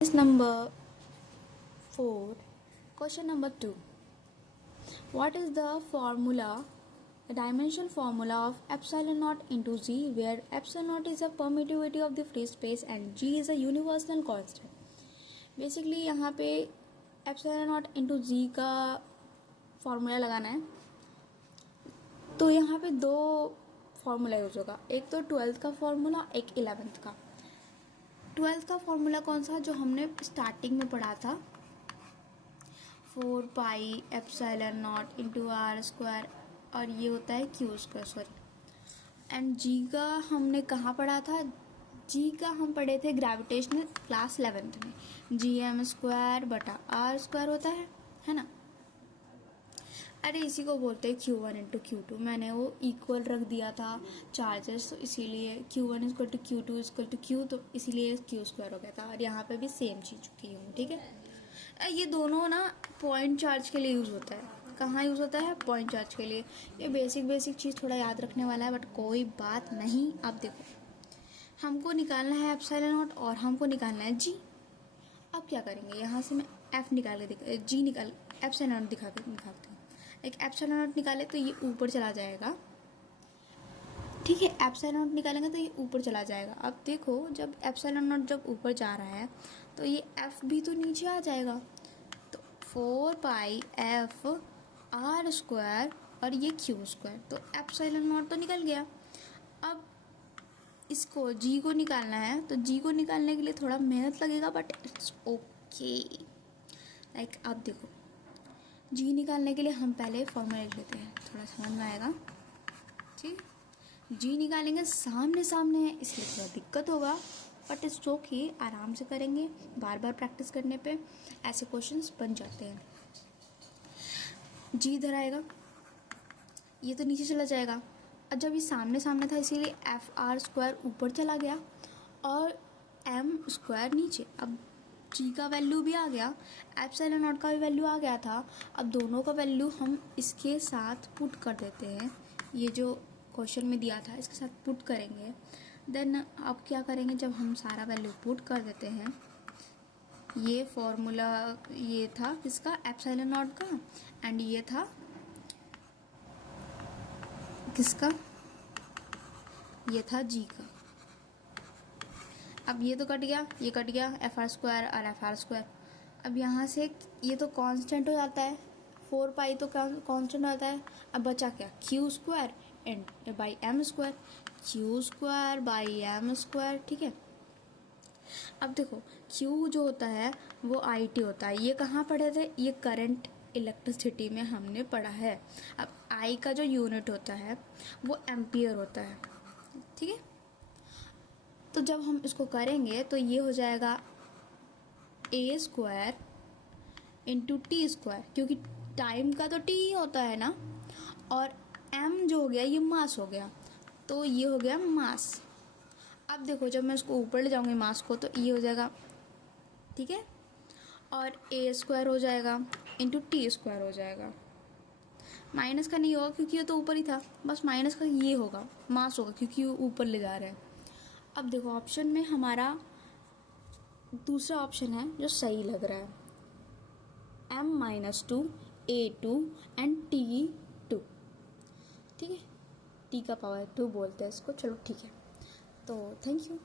Is number 4. Question number 2. What is the formula, the dimension formula of epsilon naught into g, where epsilon naught is a permittivity of the free space and g is a universal constant? Basically यहाँ पे epsilon naught into g का formula लगाना है. तो यहाँ पे दो formula use होगा, एक तो 12th का फॉर्मूला, एक 11th का. 12th का फॉर्मूला कौन सा, जो हमने स्टार्टिंग में पढ़ा था, 4 pi epsilon naught into R square, और ये होता है Q square, sorry. And G का हमने कहाँ पढ़ा था, जी का हम पढ़े थे ग्रेविटेशनल क्लास 11th में. जी एम स्क्वायर बटा आर स्क्वायर होता है ना. अरे इसी को बोलते हैं Q1 इंटू Q2. मैंने वो इक्वल रख दिया था चार्जेस, तो इसीलिए Q1 equal to Q2 equal to Q, तो इसीलिए Q स्क्वायर हो गया था. और यहाँ पे भी सेम चीज़ की हूँ, ठीक है. ये दोनों ना पॉइंट चार्ज के लिए यूज़ होता है. कहाँ यूज़ होता है, पॉइंट चार्ज के लिए. ये बेसिक चीज़ थोड़ा याद रखने वाला है, बट कोई बात नहीं. अब देखो, हमको निकालना है एप्सिलॉन नॉट और हमको निकालना है जी. अब क्या करेंगे, यहाँ से मैं एफ निकाल के जी निकाल एप्सिलॉन नॉट निकालते हैं. एक एप्सिलॉन नॉट निकाले तो ये ऊपर चला जाएगा, ठीक है. एप्सिलॉन नॉट निकालेंगे तो ये ऊपर चला जाएगा. अब देखो, जब एप्सिलॉन नॉट जब ऊपर जा रहा है तो ये एफ भी तो नीचे आ जाएगा. तो 4 पाई एफ आर स्क्वायर और ये क्यू स्क्वायर, तो एप्सिलॉन नॉट तो निकल गया. अब इसको जी को निकालना है, तो जी को निकालने के लिए थोड़ा मेहनत लगेगा, बट इट्स ओके. लाइक अब देखो, जी निकालने के लिए हम पहले फॉर्मूला लिख लेते हैं, थोड़ा समझ में आएगा, ठीक. जी निकालेंगे सामने सामने है, इसलिए थोड़ा दिक्कत होगा, बट इट्स ओके. आराम से करेंगे, बार बार प्रैक्टिस करने पे ऐसे क्वेश्चंस बन जाते हैं. जी इधर आएगा, ये तो नीचे चला जाएगा. और जब ये सामने सामने था इसीलिए एफ आर स्क्वायर ऊपर चला गया और एम स्क्वायर नीचे. अब जी का वैल्यू भी आ गया, एप्सिलॉन नॉट का भी वैल्यू आ गया था. अब दोनों का वैल्यू हम इसके साथ पुट कर देते हैं, ये जो क्वेश्चन में दिया था इसके साथ पुट करेंगे. देन अब क्या करेंगे, जब हम सारा वैल्यू पुट कर देते हैं, ये फॉर्मूला ये था किसका, एप्सिलॉन नॉट का, एंड ये था किसका, ये था जी का. अब ये तो कट गया, ये कट गया, एफ आर स्क्वायर और एफ आर स्क्वायर. अब यहाँ से ये तो कांस्टेंट हो जाता है, 4 पाई तो कांस्टेंट हो जाता है. अब बचा क्या, Q square and by M square, Q square by M square, ठीक है. अब देखो, क्यू जो होता है वो आई टी होता है. ये कहाँ पढ़े थे, ये करंट इलेक्ट्रिसिटी में हमने पढ़ा है. अब आई का जो यूनिट होता है वो एम्पियर होता है, ठीक है. तो जब हम इसको करेंगे तो ये हो जाएगा ए स्क्वायर इंटू टी स्क्वायर, क्योंकि टाइम का तो टी ही होता है ना, और एम जो हो गया ये मास हो गया, तो ये हो गया मास. अब देखो, जब मैं इसको ऊपर ले जाऊंगी मास को, तो ये हो जाएगा, ठीक है. और ए स्क्वायर हो जाएगा इंटू टी स्क्वायर हो जाएगा. माइनस का नहीं होगा क्योंकि ये तो ऊपर ही था, बस माइनस का ये होगा, मास होगा, क्योंकि वो ऊपर ले जा रहे हैं. अब देखो, ऑप्शन में हमारा दूसरा ऑप्शन है जो सही लग रहा है, m-2 a2 एंड t2, ठीक है. t का पावर 2 बोलते हैं इसको, चलो ठीक है. तो थैंक यू.